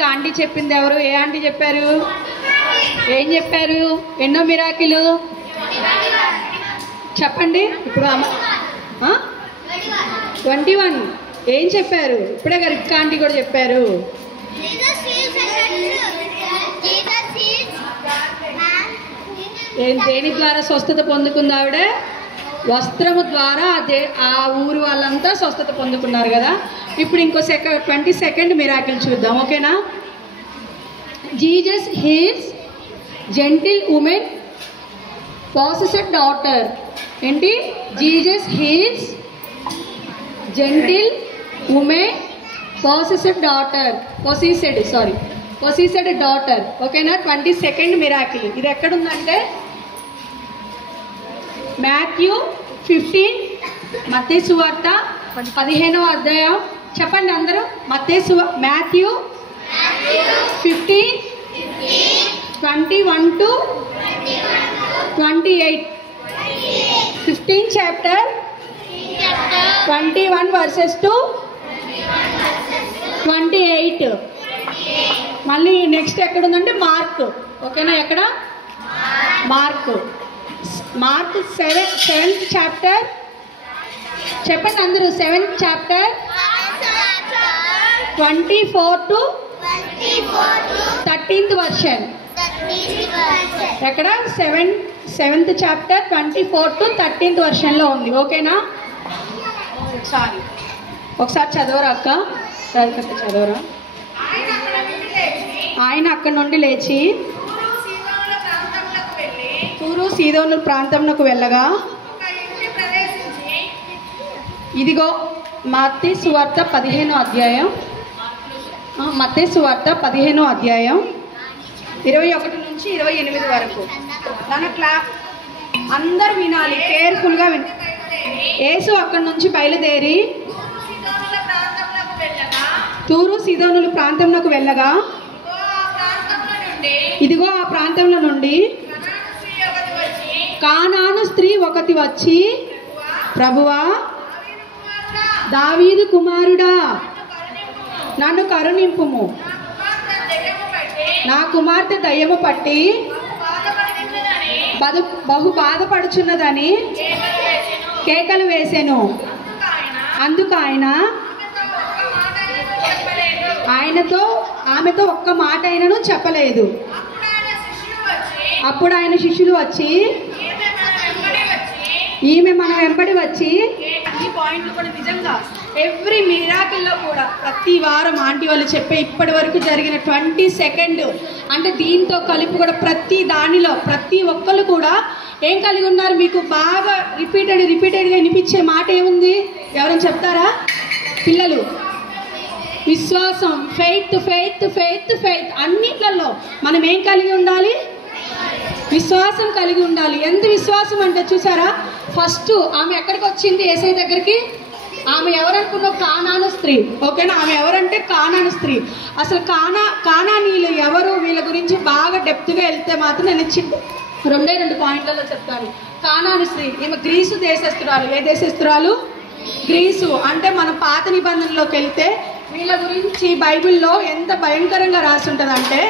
రిక్ aunty చెప్పింది ఎవరు? ఏ aunty చెప్పారు? ఏం చెప్పారు? ఎన్నో మిరాకిలు చెప్పండి. ఇప్పుడు 21 ఏం చెప్పారు? ఇప్పుడే రిక్ ఆంటీ కూడా చెప్పారు. దేని ద్వారా స్వస్థత పొందుకుంది ఆవిడ? వస్త్రము ద్వారా ఆ ఊరు వాళ్ళంతా స్వస్థత పొందుకున్నారు కదా. ఇప్పుడు ఇంకో 22nd మిరాకిల్ చూద్దాం, ఓకేనా? Jesus heals gentile woman possessed daughter. ఏంటి? Jesus heals gentile woman possessed daughter. Possessed daughter, ఓకేనా? 22nd miracle. ఇది ఎక్కడుందంటే మాథ్యూ 15, మత్తయి సువార్త 15వ అధ్యాయం. చెప్పండి అందరూ. Matthew 15, 21 to 28. 15 chapter 21 verses to 28. మళ్ళీ నెక్స్ట్ ఎక్కడ ఉందంటే మార్క్, ఓకేనా? ఎక్కడ? Mark 7th chapter. చెప్పండి అందరూ. 7th chapter 24 to 13th version. ఎక్కడ? 7th చాప్టర్ 24 to 13th వర్షన్లో ఉంది, ఓకేనా? ఒకసారి చదవరా అక్క? చదవరా. ఆయన అక్కడి నుండి లేచి తూరు సీదోను ప్రాంతంలోకి వెళ్ళగా, ఇదిగో మత్తయి సువార్త 15వ అధ్యాయం, 21 నుంచి 28 వరకు. అందరు వినాలి, కేర్ఫుల్గా వినాలి. యేసు అక్కడి నుంచి బయలుదేరి తూరు సీదోనుల ప్రాంతంలోకి వెళ్ళగా, ఇదిగో ఆ ప్రాంతంలో నుండి కానాను స్త్రీ ఒకటి వచ్చి, ప్రభువా, దావీదు కుమారుడా, నన్ను కరుణింపుము, నా కుమార్తె దయ్యము పట్టి బహు బాధపడుచున్నదని కేకలు వేసెను. అందుకు ఆమెతో ఒక్క మాట అయినను చెప్పలేదు. అప్పుడు ఆయన శిష్యులు వచ్చి ఈమె మన వెంబడి వచ్చి, ఈ పాయింట్ కూడా నిజంగా ఎవ్రీ మిరాకిల్లో కూడా ప్రతి వారం ఆంటీ వాళ్ళు చెప్పే ఇప్పటి వరకు జరిగిన 22nd అంటే దీంతో కలిపి కూడా ప్రతి దానిలో ప్రతి ఒక్కరు కూడా ఏం కలిగి ఉన్నారు? మీకు బాగా రిపీటెడ్గా వినిపించే మాట ఏముంది? ఎవరైనా చెప్తారా? పిల్లలు, విశ్వాసం, ఫెయిత్. అన్నిట్లలో మనం ఏం కలిగి ఉండాలి? విశ్వాసం కలిగి ఉండాలి. ఎంత విశ్వాసం అంటే చూసారా, ఫస్ట్ ఆమె ఎక్కడికి వచ్చింది? యేసయ్య దగ్గరికి. ఆమె ఎవరనుకున్నావు? కానాను స్త్రీ, ఓకేనా? ఆమె ఎవరంటే కానాను స్త్రీ. అసలు కానానీయులు ఎవరు? వీళ్ళ గురించి బాగా డెప్త్గా వెళ్తే మాత్రం నేను 2 పాయింట్లలో చెప్తాను. కానాను స్త్రీ, ఈమె గ్రీసు దేశస్తురాలు. ఏ దేశస్తురాలు? గ్రీసు. అంటే మన పాత నిబంధనలోకి వెళ్తే వీళ్ళ గురించి బైబిల్లో ఎంత భయంకరంగా రాసి ఉంటుంది అంటే,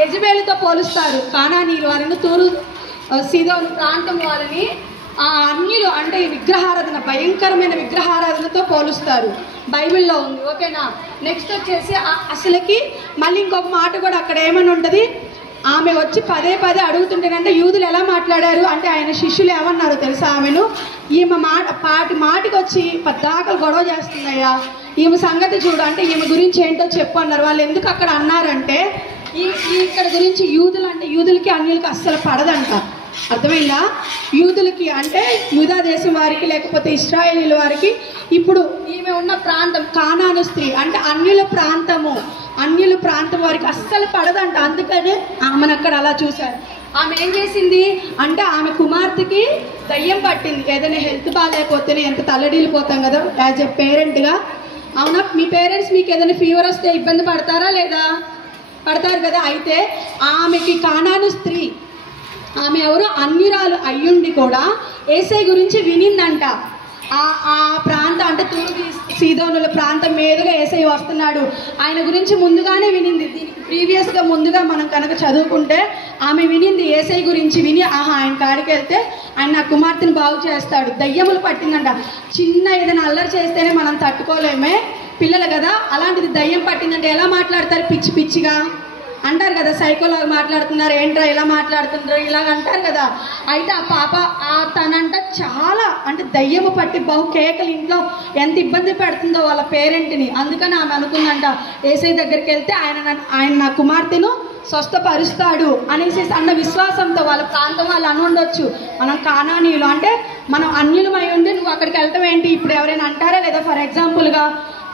యెజబెలుతో పోలుస్తారు కానానీయులు వారిని, తూరు సీదోను ప్రాంతం వాళ్ళని. ఆ అన్యులు అంటే విగ్రహారాధన, భయంకరమైన విగ్రహారాధనతో పోలుస్తారు, బైబిల్లో ఉంది, ఓకేనా? నెక్స్ట్ వచ్చేసి అసలుకి మళ్ళీ ఇంకొక మాట కూడా అక్కడ ఏమని ఉంటుంది? ఆమె వచ్చి పదే అడుగుతుంటేనంటే యూదులు ఎలా మాట్లాడారు అంటే, ఆయన శిష్యులు ఏమన్నారు తెలుసా ఆమెను? ఈమె మాటికి వచ్చి పద్దాకలు గొడవ చేస్తుందయ్యా, ఈమె సంగతి చూడు అంటే ఈమె గురించి ఏంటో చెప్పు అన్నారు. వాళ్ళు ఎందుకు అక్కడ అన్నారంటే, ఇక్కడ గురించి యూదులకి అన్యులకి అస్సలు పడదంట. అర్థమైందా? యూదులకి అంటే యూదా దేశం వారికి, లేకపోతే ఇశ్రాయేలీల వారికి ఇప్పుడు ఈమె ఉన్న ప్రాంతం కానాను స్త్రీ అంటే అన్యుల ప్రాంతం వారికి అస్సలు పడదంట. అందుకనే ఆమెను అక్కడ అలా చూశారు. ఆమె ఏం చేసింది అంటే, ఆమె కుమార్తెకి దయ్యం పట్టింది. ఏదైనా హెల్త్ బాగాలేకపోతేనే ఎంత తల్లడిల్లిపోతాం కదా యాజ్ ఎ పేరెంట్గా. అవునా? మీ పేరెంట్స్ మీకు ఏదైనా ఫీవర్ వస్తే ఇబ్బంది పడతారా లేదా? పడతారు కదా. అయితే ఆమెకి కానాను స్త్రీ, ఆమె ఎవరు? అన్యురాలు అయ్యుండి కూడా యేసయ్య గురించి వినిందంట. ఆ ప్రాంతం అంటే తూరు సీదోనుల ప్రాంతం మీదుగా యేసయ్య వస్తున్నాడు. ఆయన గురించి ముందుగానే వినింది. దీనికి ప్రీవియస్గా ముందుగా మనం కనుక చదువుకుంటే ఆమె వినింది యేసయ్య గురించి విని, ఆహా ఆయన కాడికి వెళ్తే ఆయన నా కుమార్తెను బాగు చేస్తాడు. దయ్యములు పట్టిందంట. చిన్న ఏదైనా అల్లరి చేస్తేనే మనం తట్టుకోలేమే, పిల్లలు కదా. అలాంటిది దయ్యం పట్టిందంటే ఎలా మాట్లాడతారు? పిచ్చి పిచ్చిగా అంటారు కదా, సైకోలాగా మాట్లాడుతున్నారు, ఏంట్రా ఇలా మాట్లాడుతున్నారు ఇలాగ అంటారు కదా. అయితే ఆ పాప తనంట చాలా అంటే దయ్యము పట్టి బహు కేకలు, ఇంట్లో ఎంత ఇబ్బంది పెడుతుందో వాళ్ళ పేరెంట్ని. అందుకని ఆమె అనుకుందంట యేసయ్య దగ్గరికి వెళ్తే ఆయన నా కుమార్తెను స్వస్థపరుస్తాడు అనేసి అన్న విశ్వాసంతో వాళ్ళ ప్రాంతం వాళ్ళు అని ఉండొచ్చు. మనం కానానీయులు అంటే మనం అన్యులమై ఉండి నువ్వు అక్కడికి వెళ్ళటం ఏంటి? ఇప్పుడు ఎవరైనా అంటారా లేదా? ఫర్ ఎగ్జాంపుల్గా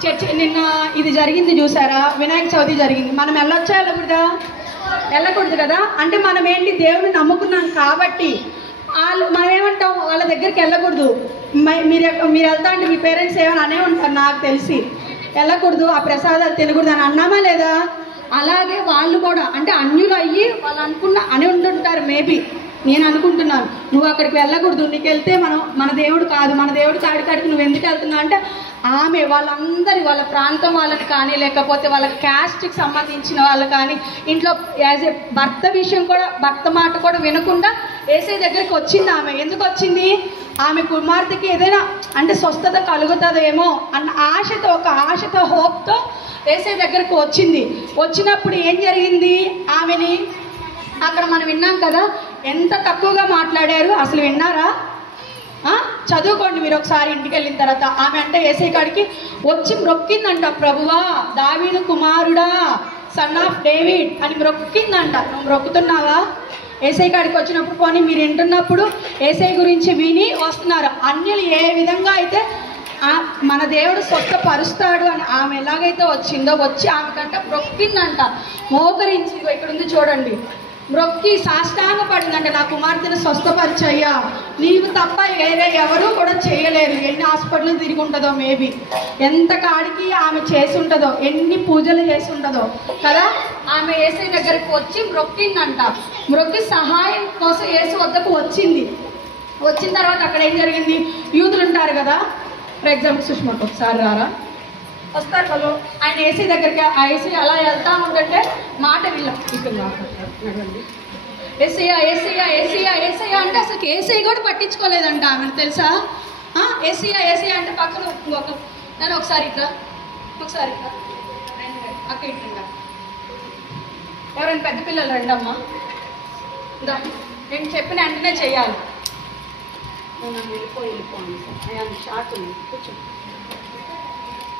చర్చి నిన్న ఇది జరిగింది చూసారా, వినాయక చవితి జరిగింది. మనం వెళ్ళొచ్చా వెళ్ళకూడదు కదా. అంటే మనం ఏంటి, దేవుని నమ్ముకున్నాం కాబట్టి మనం ఏమంటాం, వాళ్ళ దగ్గరికి వెళ్ళకూడదు. మీరు వెళ్తా అంటే మీ పేరెంట్స్ ఏమైనా అనే ఉంటారు నాకు తెలిసి, వెళ్ళకూడదు ఆ ప్రసాదాలు తినకూడదు అని అన్నామా లేదా? అలాగే వాళ్ళు కూడా అంటే అన్యులు అయ్యి వాళ్ళు అని ఉంటుంటారు. మేబీ నేను అనుకుంటున్నాను నువ్వు అక్కడికి వెళ్ళకూడదు, నీకు వెళ్తే మన దేవుడు కాదు, మన దేవుడు కాడికి నువ్వు ఎందుకు వెళ్తున్నావు అంటే ఆమె వాళ్ళందరి వాళ్ళ ప్రాంతం వాళ్ళని కానీ లేకపోతే వాళ్ళ క్యాస్ట్కి సంబంధించిన వాళ్ళు కానీ ఇంట్లో యాజ్ ఏ భర్త విషయం కూడా భర్త మాట కూడా వినకుండా యేసయ్య దగ్గరికి వచ్చింది. ఆమె ఎందుకు వచ్చింది? ఆమె కుమార్తెకి ఏదైనా అంటే స్వస్థత కలుగుతుందేమో అన్న ఆశతో హోప్తో యేసయ్య దగ్గరికి వచ్చింది. వచ్చినప్పుడు ఏం జరిగింది? ఆమెని అక్కడ మనం విన్నాం కదా, ఎంత తక్కువగా మాట్లాడారు. అసలు విన్నారా? చదువుకోండి మీరు ఒకసారి ఇంటికి వెళ్ళిన తర్వాత. ఆమె అంటే యేసయ్య కాడికి వచ్చి మ్రొక్కిందంట, ప్రభువా దావీదు కుమారుడా, సన్ ఆఫ్ డేవిడ్ అని మ్రొక్కిందంట. నువ్వు మ్రొక్కుతున్నావా? యేసయ్య కాడికి వచ్చినప్పుడు పోనీ మీరు వింటున్నప్పుడు యేసయ్య గురించి విని వస్తున్నారు. అన్యులు ఏ విధంగా అయితే మన దేవుడు స్వస్థపరుస్తాడు అని ఆమె ఎలాగైతే వచ్చిందో వచ్చి ఆమె కంట మ్రొక్కిందంట, మోకరించి. ఇక్కడ ఉంది చూడండి, మ్రొక్కి సాష్టాంగ పడిందంటే నా కుమార్తెను స్వస్థపరిచయ్యా, నీవు తప్ప వేరే ఎవరు కూడా చేయలేరు. ఎన్ని హాస్పిటల్ తిరిగి ఉంటుందో, మేబీ ఎంత కాడికి ఆమె చేసి ఉంటుందో, ఎన్ని పూజలు చేసి ఉంటుందో కదా. ఆమె యేసయ్య దగ్గరికి వచ్చి మ్రొక్కిందంట. మ్రొక్కి సహాయం కోసం యేసు వద్దకు వచ్చింది. వచ్చిన తర్వాత అక్కడ ఏం జరిగింది? యూదులు ఉంటారు కదా, ఫర్ ఎగ్జాంపుల్ సుష్మకు ఒకసారి రారా వస్తారు వాళ్ళు. ఆయన యేసయ్య దగ్గరికి యేసయ్య అలా వెళ్తా ఉంటుంటే మాట వీళ్ళం ఇక్కడ మాట్లాడండి, యేసయ్య యేసయ్య యేసయ్య యేసయ్య అంటే అసలు యేసయ్య కూడా పట్టించుకోలేదంట ఆమెను, తెలుసా? యేసయ్య యేసయ్య అంటే పక్కన నేను ఒకసారి ఇట్లా అక్క ఇట్లా ఎవరైనా పెద్ద పిల్లలు రండమ్మా, నేను చెప్పిన వెంటనే చెయ్యాలి. వెళ్ళిపోండి షార్ట్ ఉంది, కూర్చో.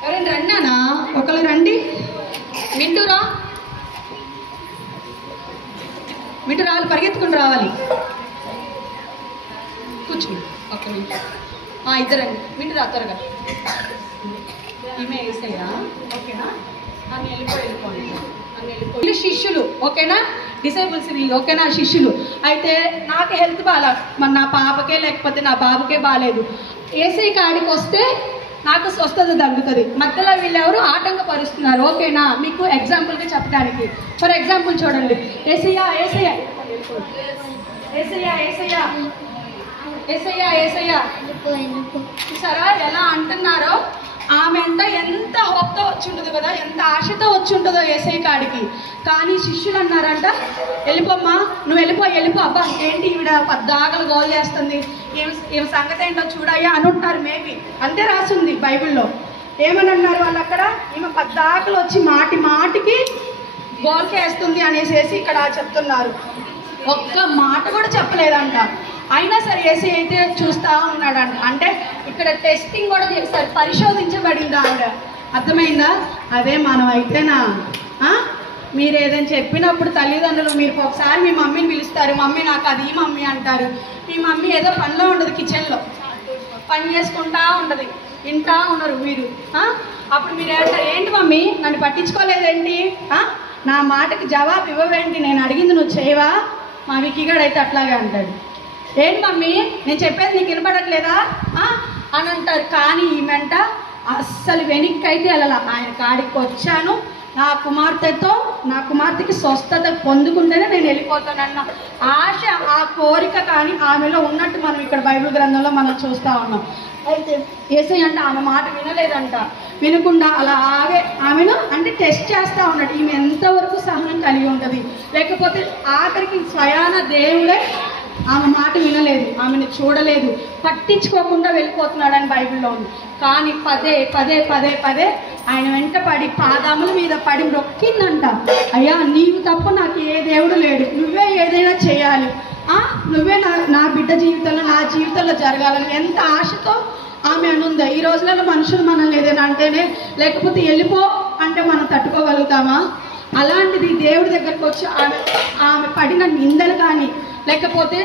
ఎవరైనా రండానా? ఒకళ్ళు రండి. మింటూరా రావాలి, పరిగెత్తుకుని రావాలి. కూర్చుని ఒక్క నిమిషం. ఇద్దరండి, మింటూ రా త్వరగా. ఈమె వేసేయా? ఓకేనా? నన్ను వెళ్ళిపోండి. వీళ్ళు శిష్యులు, ఓకేనా? డిసేబుల్స్ వీళ్ళు, ఓకేనా? శిష్యులు. అయితే నాకు హెల్త్ బాగాలేదు, మరి నా పాపకే లేకపోతే నా బాబుకే బాగాలేదు. యేసయ్య కాడికి వస్తే నాకు స్వస్థత తగ్గుతుంది. మధ్యలో వీళ్ళెవరు ఆటంకపరుస్తున్నారు, ఓకేనా? మీకు ఎగ్జాంపుల్గా చెప్పడానికి. ఫర్ ఎగ్జాంపుల్ చూడండి, యేసయ్య యేసయ్య యేసయ్య యేసయ్య యేసయ్య యేసయ్య చూసారా ఎలా అంటున్నారో? ఆమె అంతా ఎంత హోప్తో వచ్చి ఉంటుంది కదా, ఎంత ఆశతో వచ్చి ఉంటుందో యేసయ్య కాడికి. కానీ శిష్యులు అన్నారంట, వెళ్ళిపోమ్మా, నువ్వు వెళ్ళిపో. అబ్బా ఏంటి ఈవిడ పద్దాగలు గోల్ చేస్తుంది, ఏమి సంగతి ఏంటో చూడయ్యా అని ఉంటారు. మేబీ అంతే రాసింది బైబిల్లో. ఏమని అన్నారు వాళ్ళు అక్కడ? ఈమె పద్దాకలు వచ్చి మాటికి గోల్కేస్తుంది అనేసి ఇక్కడ చెప్తున్నారు. ఒక్క మాట కూడా చెప్పలేదంట. అయినా సరే యేసయ్య అయితే చూస్తూ ఉన్నాడంట. అంటే ఇక్కడ టెస్టింగ్ కూడా చేస్తారు, పరిశోధించబడింది ఆవిడ. అర్థమైందా? అదే మనం అయితేనా, మీరు ఏదైనా చెప్పినప్పుడు తల్లిదండ్రులు మీరు ఒకసారి మీ మమ్మీని పిలుస్తారు, మమ్మీ నాకు అది మమ్మీ అంటారు. మీ మమ్మీ ఏదో పనిలో ఉండదు, కిచెన్లో పని చేసుకుంటా ఉండదు, వింటా ఉన్నారు మీరు. అప్పుడు మీరు ఏమంటారు? ఏంటి మమ్మీ నన్ను పట్టించుకోలేదేంటి, నా మాటకి జవాబు ఇవ్వవేంటి, నేను అడిగింది నువ్వు చేయవా? మా విక్కీగాడు అయితే అట్లాగే అంటాడు. ఏంటి మమ్మీ నేను చెప్పేది నీకు వినపడట్లేదా అని అంటారు. కానీ ఈమెంట అస్సలు వెనక్కి అయితే వెళ్ళాల. ఆయన కాడికి వచ్చాను, నా కుమార్తెకి స్వస్థత పొందుకుంటేనే నేను వెళ్ళిపోతానన్న ఆశ, ఆ కోరిక కానీ ఆమెలో ఉన్నట్టు మనం ఇక్కడ బైబిల్ గ్రంథంలో మనం చూస్తూ ఉన్నాం. అయితే యేసయ్య అంటే ఆమె మాట వినలేదంట. వినకుండా అలాగే ఆమెను అంటే టెస్ట్ చేస్తూ ఉన్నాడు, ఈమె ఎంతవరకు సహనం కలిగి ఉంటుంది. లేకపోతే ఆఖరికి స్వయాన దేవుడే ఆమె మాట వినలేదు, ఆమెను చూడలేదు, పట్టించుకోకుండా వెళ్ళిపోతున్నాడని బైబిల్లో ఉంది. కానీ పదే పదే పదే పదే ఆయన వెంట పడి పాదముల మీద పడి మొక్కిందంట. అయ్యా, నీవు తప్ప నాకు ఏ దేవుడు లేడు, నువ్వే ఏదైనా చేయాలి, నువ్వే నా బిడ్డ జీవితంలో నా జీవితంలో జరగాలని ఎంత ఆశతో ఆమె అనుందా. ఈ రోజులలో మనుషులు మనల్ని ఏదైనా అంటేనే, లేకపోతే వెళ్ళిపో అంటే మనం తట్టుకోగలుగుతామా? అలాంటిది దేవుడి దగ్గరకు వచ్చి ఆమె పడిన నిందలు కానీ, లేకపోతే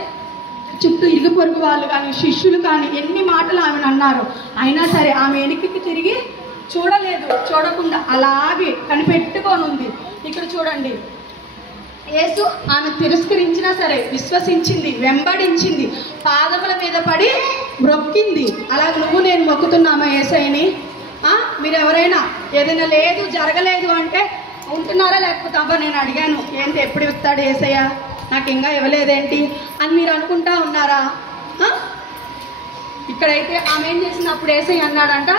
చుట్టూ ఇరుగు పొరుగు వాళ్ళు కానీ, శిష్యులు కానీ ఎన్ని మాటలు ఆమెను అన్నారు, అయినా సరే ఆమె వెనక్కి తిరిగి చూడలేదు. చూడకుండా అలాగే కనిపెట్టుకొని ఉంది. ఇక్కడ చూడండి, యేసు ఆమె తిరస్కరించినా సరే విశ్వసించింది, వెంబడించింది, పాదముల మీద పడి మొక్కింది. అలాగే నువ్వు నేను మొక్కుతున్నామా యేసయ్యని? మీరు ఎవరైనా ఏదైనా లేదు జరగలేదు అంటే ఉంటున్నారా? లేకపోతే అబ్బా నేను అడిగాను ఏంటి, ఎప్పుడు ఇస్తాడు యేసయ్య, నాకు ఇంకా ఇవ్వలేదేంటి అని మీరు అనుకుంటా ఉన్నారా? ఇక్కడైతే ఆమె ఏం చేసినప్పుడు యేసయ్య అన్నాడంట,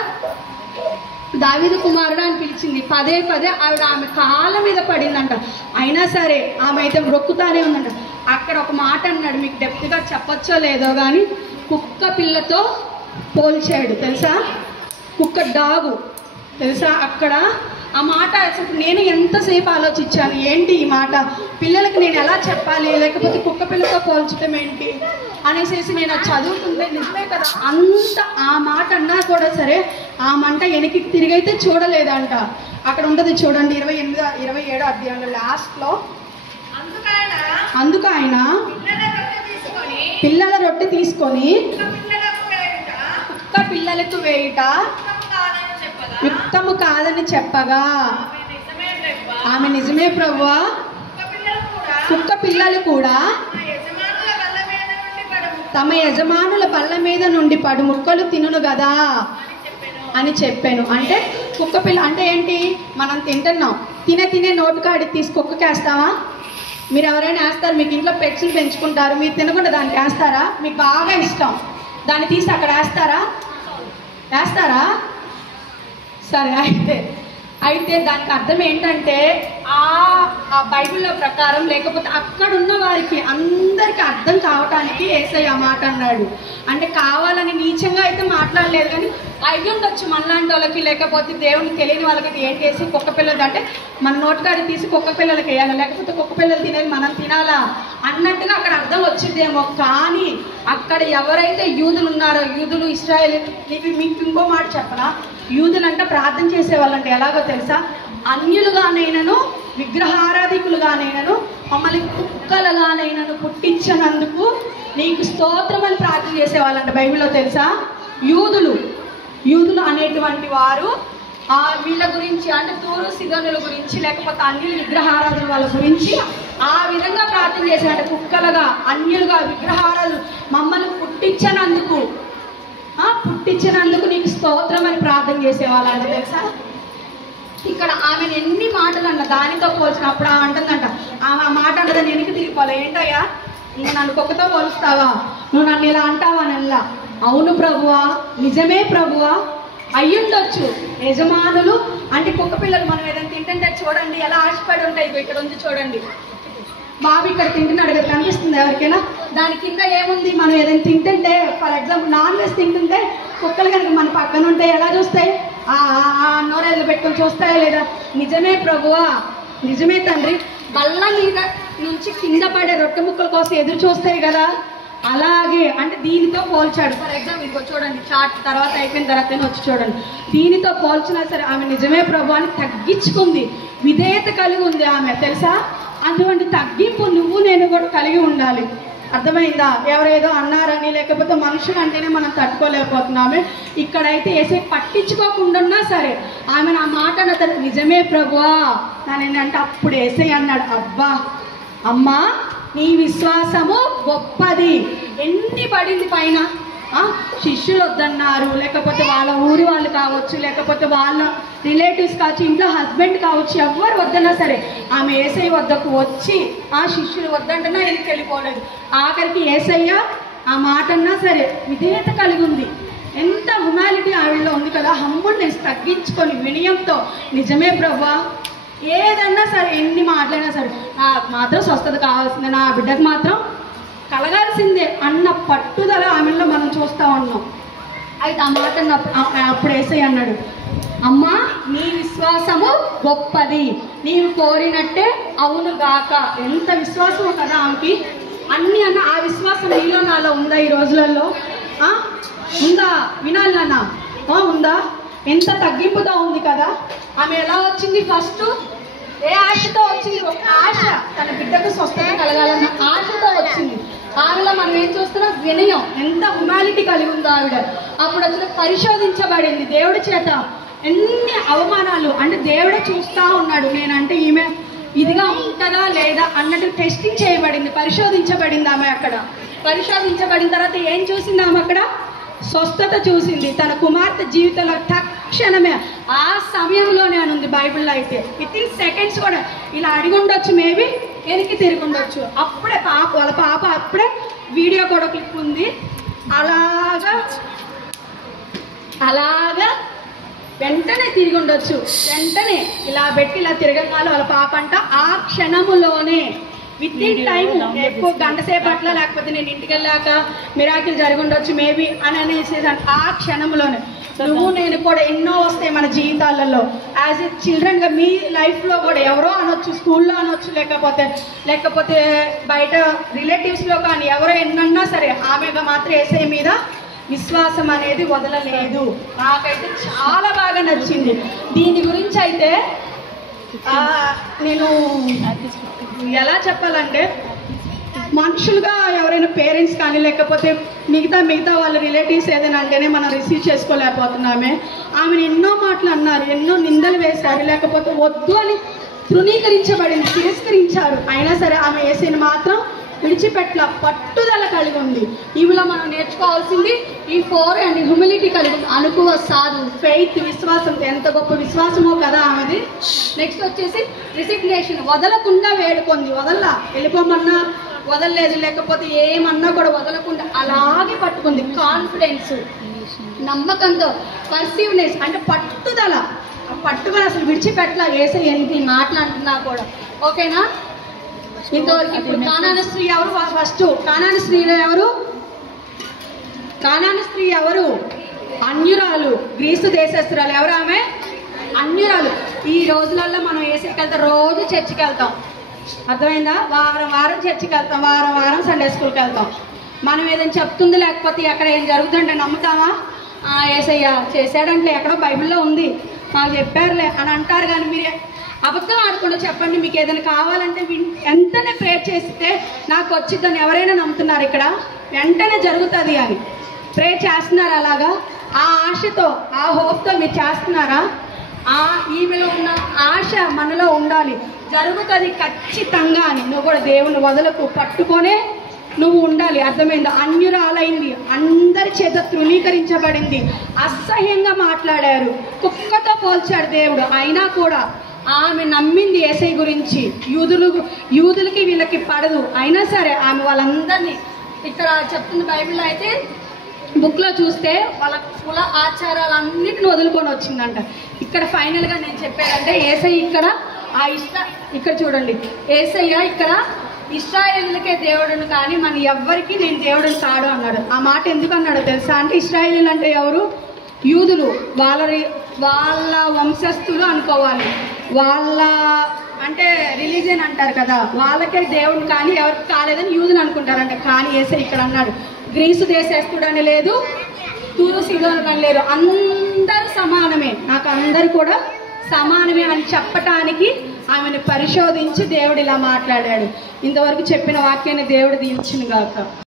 దావీదు కుమారుడు అని పిలిచింది. పదే పదే ఆమె కాళ్ళ మీద పడిందంట. అయినా సరే ఆమె అయితే మొక్కుతానే ఉందంట. అక్కడ ఒక మాట అన్నాడు, మీకు డెప్త్గా చెప్పచ్చో లేదో కానీ, కుక్క పిల్లతో పోల్చాడు తెలుసా, కుక్క డాగు తెలుసా. అక్కడ ఆ మాట అసలు నేను ఎంతసేపు ఆలోచించాను, ఏంటి ఈ మాట పిల్లలకి నేను ఎలా చెప్పాలి, లేకపోతే కుక్క పిల్లతో పోల్చడం ఏంటి అనేసి నేను చదువుతుంటే నిజమే కదా, అంత ఆ మాట అన్నా కూడా సరే ఆ మంట వెనక్కి తిరిగైతే చూడలేదంట. అక్కడ ఉంటుంది చూడండి 27 అధ్యాయంలో లాస్ట్లో, అందుకు ఆయన పిల్లల రొట్టె తీసుకొని కుక్క పిల్లలకు వేయుట యుక్తము కాదని చెప్పగా, ఆమె నిజమే ప్రభువా, కుక్క పిల్లలు కూడా తమ యజమానుల బల్ల మీద నుండి పడు ముక్కలు తినును కదా అని చెప్పాను. అంటే కుక్క పిల్ల అంటే ఏంటి, మనం తింటున్నాం, తినే నోటుకాడి తీసి కుక్కకేస్తావా? మీరు ఎవరైనా వేస్తారు, మీకు ఇంట్లో పెట్స్ని పెంచుకుంటారు, మీరు తినకుండా దానికి వేస్తారా? మీకు బాగా ఇష్టం, దాన్ని తీసి అక్కడ వేస్తారా? సరే, అయితే దానికి అర్థం ఏంటంటే ఆ బైబిల్లో ప్రకారం, లేకపోతే అక్కడ ఉన్న వారికి అందరికీ అర్థం కావటానికి యేసయ్య ఆ మాట అన్నాడు. అంటే కావాలని నీచంగా అయితే మాట్లాడలేదు, కానీ అయ్యుండొచ్చు మనలాంటి వాళ్ళకి, లేకపోతే దేవునికి తెలియని వాళ్ళకి ఏం చేసి కుక్క పిల్లలు అంటే మన నోటికాడి తీసి కుక్క పిల్లలకి వేయాలి, లేకపోతే కుక్క పిల్లలు తినేది మనం తినాలా అన్నట్టుగా అక్కడ అర్థం వచ్చిందేమో. కానీ అక్కడ ఎవరైతే యూదులు ఉన్నారో, యూదులు ఇశ్రాయేలు, మీకు ఇంకో మాట చెప్పనా, యూదులంటే ప్రార్థన చేసేవాళ్ళంటే ఎలాగో తెలుసా, అన్యులుగానైనాను విగ్రహారాధికులుగానైనాను మమ్మల్ని కుక్కలుగానైనాను పుట్టించినందుకు నీకు స్తోత్రం అని ప్రార్థన చేసేవాళ్ళంట బైబిల్లో తెలుసా. యూదులు అనేటువంటి వారు వీళ్ళ గురించి అంటే తూరు సిదోనుల గురించి, లేకపోతే అన్యులు విగ్రహారాధన వాళ్ళ గురించి ఆ విధంగా ప్రార్థన చేశారంట. కుక్కలుగా అన్యులుగా విగ్రహారాధన మమ్మల్ని పుట్టించినందుకు నీకు స్తోత్రం అని ప్రార్థన చేసేవాళ్ళంట తెలుసా. ఇక్కడ ఆమెను ఎన్ని మాటలు అన్న దానితో పోల్చినప్పుడు అంటుందంట, ఆమె ఆ మాట అంటదని వెనక్కి తిరిగిపోలే, ఏంటయ్యా నువ్వు నన్ను కుక్కతో పోలుస్తావా, నువ్వు నన్ను ఇలా అంటావా నెల్లా. అవును ప్రభువా, నిజమే ప్రభువా, అయ్యుండొచ్చు. యజమానులు అంటే కుక్క పిల్లలు మనం ఏదైనా తింటుంటే చూడండి ఎలా ఆశపడి ఉంటాయి. ఇక్కడ ఉంది చూడండి, బాబు ఇక్కడ తింటున్నాడు కదా, కనిపిస్తుంది ఎవరికైనా, దాని కింద ఏముంది, మనం ఏదైనా తింటుంటే ఫర్ ఎగ్జాంపుల్ నాన్ వెజ్ తింటుంటే కుక్కలు కనుక మన పక్కన ఉంటాయి ఎలా చూస్తాయి, నోరెళ్ళు పెట్టుకొని చూస్తాయా లేదా. నిజమే ప్రభువా, నిజమే తండ్రి, బల్ల మీద నుంచి కింద పడే రొట్టె ముక్కల కోసం ఎదురు చూస్తాయి కదా, అలాగే అంటే దీనితో పోల్చాడు. ఫర్ ఎగ్జాంపుల్ ఇంకో చూడండి, చాట్ తర్వాత అయిపోయిన తర్వాత వచ్చి చూడండి, దీనితో పోల్చినా సరే ఆమె నిజమే ప్రభు అని తగ్గించుకుంది, విధేయత కలిగి ఉంది ఆమె తెలుసా. అటువంటి తగ్గింపు నువ్వు నేను కూడా కలిగి ఉండాలి. అర్థమైందా? ఎవరేదో అన్నారని లేకపోతే మనుషులు అంటేనే మనం తట్టుకోలేకపోతున్నామే. ఇక్కడైతే ఏసై పట్టించుకోకుండా సరే ఆమె నా మాట అతను నిజమే ప్రభువా నేనంటే అప్పుడు ఏసై అన్నాడు, అబ్బా అమ్మా నీ విశ్వాసము గొప్పది. ఎన్ని పడింది పైన, శిష్యులు వద్దన్నారు, లేకపోతే వాళ్ళ ఊరి వాళ్ళు కావచ్చు, లేకపోతే వాళ్ళ రిలేటివ్స్ కావచ్చు, ఇంట్లో హస్బెండ్ కావచ్చు, ఎవరు వద్దన్నా సరే ఆమె యేసయ్య వద్దకు వచ్చి ఆ శిష్యులు వద్దంటన్నా ఎందుకు వెళ్ళిపోలేదు. ఆఖరికి యేసయ్య ఆ మాట అన్నా సరే విధేయత కలిగి ఉంది. ఎంత హ్యుమానిటీ ఆవిడలో ఉంది కదా, హంబుల్నెస్, తగ్గించుకొని వినయంతో నిజమే ప్రభువా, ఏదన్నా సరే ఎన్ని మాటలైనా సరే నాకు మాత్రం స్వస్థత కావాల్సిందే, నా బిడ్డకు మాత్రం కలగాల్సిందే అన్న పట్టుదల ఆమెలో మనం చూస్తూ ఉన్నాం. అయితే ఆ మాట అప్పుడు యేసయ్య అన్నాడు, అమ్మా నీ విశ్వాసము గొప్పది, నీవు కోరినట్టే అవును గాక. ఎంత విశ్వాసమో కదా ఆమెకి. అన్నీ అన్న ఆ విశ్వాసం నీలో నాలో ఉందా ఈ రోజులలో? ఉందా? వినాలి నాన్న, ఉందా? ఎంత తగ్గింపుతో ఉంది కదా. ఆమె ఎలా వచ్చింది? ఫస్ట్ ఏ ఆశతో వచ్చింది? ఒక ఆశ, తన బిడ్డకు స్వస్థత కలగాలన్న ఆశతో వచ్చింది. ఆమెలో మనం ఏం చూస్తున్నాం? వినయం, ఎంత హ్యుమానిటీ కలిగి ఉందో ఆవిడ. అప్పుడు అసలు పరిశోధించబడింది దేవుడి చేత. ఎన్ని అవమానాలు అంటే దేవుడే చూస్తూ ఉన్నాడు, నేనంటే ఈమె ఇదిగా ఉంటుందా లేదా అన్నట్టు టెస్టింగ్ చేయబడింది, పరిశోధించబడింది ఆమె. అక్కడ పరిశోధించబడిన తర్వాత ఏం చూసింది ఆమె? అక్కడ స్వస్థత చూసింది. తన కుమార్తె జీవితంలో తక్షణమే ఆ సమయంలోనే అని ఉంది బైబిల్లో. అయితే విత్ ఇన్ సెకండ్స్ కూడా ఇలా అడిగి ఉండొచ్చు, మేబీ వెనక్కి తిరిగి ఉండొచ్చు. అప్పుడే వాళ్ళ పాప అప్పుడే వీడియో కూడా క్లిప్ ఉంది. అలాగా వెంటనే తిరిగి ఉండొచ్చు. వెంటనే ఇలా పెట్టి ఇలా తిరగగానే వాళ్ళ పాప అంట ఆ క్షణములోనే విత్ ఇన్ టైం, ఎక్కువ గంట సేపట్లో లేకపోతే నేను ఇంటికి వెళ్ళాక మిరాకిల్ జరిగి ఉండొచ్చు మేబీ అని అనేసి ఆ క్షణంలోనే. నువ్వు నేను కూడా ఎన్నో వస్తాయి మన జీవితాలలో యాజ్ ఎ చిల్డ్రన్గా. మీ లైఫ్లో కూడా ఎవరో అనొచ్చు, స్కూల్లో అనొచ్చు, లేకపోతే బయట రిలేటివ్స్లో కానీ ఎవరో ఎన్నన్నా సరే ఆమెగా మాత్రం యేసయ్య మీద విశ్వాసం అనేది వదలలేదు. నాకైతే చాలా బాగా నచ్చింది. దీని గురించి అయితే నేను ఎలా చెప్పాలంటే, మనుషులుగా ఎవరైనా పేరెంట్స్ కానీ లేకపోతే మిగతా వాళ్ళ రిలేటివ్స్ ఏదైనా అంటేనే మనం రిసీవ్ చేసుకోలేకపోతున్నామే. ఆమెను ఎన్నో మాటలు అన్నారు, ఎన్నో నిందలు వేశారు, లేకపోతే వద్దు అని తృణీకరించబడింది, తిరస్కరించారు. అయినా సరే ఆమె యేసయ్యను మాత్రం విడిచిపెట్ల, పట్టుదల కలిగి ఉంది. ఈమెలో మనం నేర్చుకోవాల్సింది ఈ 4 అండ్ హ్యూమిలిటీ కలిగి ఉంది. అనుకువ సాధు, ఫెయిత్, విశ్వాసం. ఎంత గొప్ప విశ్వాసమో కదా ఆమెది. నెక్స్ట్ వచ్చేసి రిసిగ్నేషన్, వదలకుండా వేడుకుంది. వెళ్ళిపోమన్నా వదలలేదు, లేకపోతే ఏమన్నా కూడా వదలకుండా అలాగే పట్టుకుంది. కాన్ఫిడెన్స్, నమ్మకంతో. పర్సీవ్నెస్ అంటే పట్టుదల, పట్టుకొని అసలు విడిచిపెట్ల. యేసయ్య ఎన్ని మాట్లాడుతున్నా కూడా. ఓకేనా? ఇంతవరకు ఇప్పుడు కానాను స్త్రీ ఎవరు? ఫస్ట్ కానాను స్త్రీలో ఎవరు? కానాను స్త్రీ ఎవరు? అన్యురాలు, గ్రీసు దేశస్తురాలు. ఎవరు ఆమె? అన్యురాలు. ఈ రోజులలో మనం యేసయ్యకి వెళ్తాం, రోజు చర్చికి వెళ్తాం, అర్థమైందా? వారం చర్చికి వెళ్తాం, వారం సండే స్కూల్కి వెళ్తాం. మనం ఏదైనా చెప్తుంది లేకపోతే ఎక్కడ ఏం జరుగుతుందంటే నమ్ముతామా? యేసయ్య చేశాడంటే ఎక్కడో బైబిల్లో ఉంది, మాకు చెప్పారులే అని అంటారు. కానీ మీరు అబద్ధం ఆడకుండా చెప్పండి, మీకు ఏదైనా కావాలంటే వెంటనే ప్రేయర్ చేస్తే నాకు వచ్చిద్దని ఎవరైనా నమ్ముతున్నారు ఇక్కడ? వెంటనే జరుగుతుంది అని ప్రేయర్ చేస్తున్నారు. అలాగా ఆ ఆశతో, ఆ హోప్తో మీరు చేస్తున్నారా? ఈమెలో ఉన్న ఆశ మనలో ఉండాలి, జరుగుతుంది ఖచ్చితంగా అని. నువ్వు కూడా దేవుని వదలకు, పట్టుకొనే నువ్వు ఉండాలి. అర్థమైంది? అన్యురాలైంది, అందరి చేత తృణీకరించబడింది, అసహ్యంగా మాట్లాడారు, కుక్కతో పోల్చాడు దేవుడు. అయినా కూడా ఆమె నమ్మింది యేసయ్య గురించి. యూదులకి వీళ్ళకి పడదు, అయినా సరే ఆమె వాళ్ళందరినీ ఇక్కడ చెప్తుంది బైబిల్లో. అయితే బుక్లో చూస్తే వాళ్ళ కుల ఆచారాలన్నిటిని వదులుకొని వచ్చిందంట. ఇక్కడ ఫైనల్గా నేను చెప్పానంటే యేసయ్య ఇక్కడ చూడండి, యేసయ్య ఇక్కడ ఇశ్రాయేలులకే దేవుడును కానీ మన ఎవ్వరికి నేను దేవుడుని కాడు అన్నాడు. ఆ మాట ఎందుకు అన్నాడో తెలుసా? అంటే ఇశ్రాయేలు అంటే ఎవరు? యూదులు, వాళ్ళ వంశస్థులు అనుకోవాలి. వాళ్ళ అంటే రిలీజియన్ అంటారు కదా, వాళ్ళకే దేవుడు కానీ ఎవరికి కాలేదని యూదులు అనుకుంటారంట. కానీ యేసయ్య ఇక్కడ అన్నాడు, గ్రీసు దేశస్తుడని లేదు, తూరు సీదోను లేరు, అందరూ సమానమే, నాకు అందరు కూడా సమానమే అని చెప్పటానికి ఆమెను పరిశోధించి దేవుడు ఇలా మాట్లాడాడు. ఇంతవరకు చెప్పిన వాక్యాన్ని దేవుడు దీవించును గాక.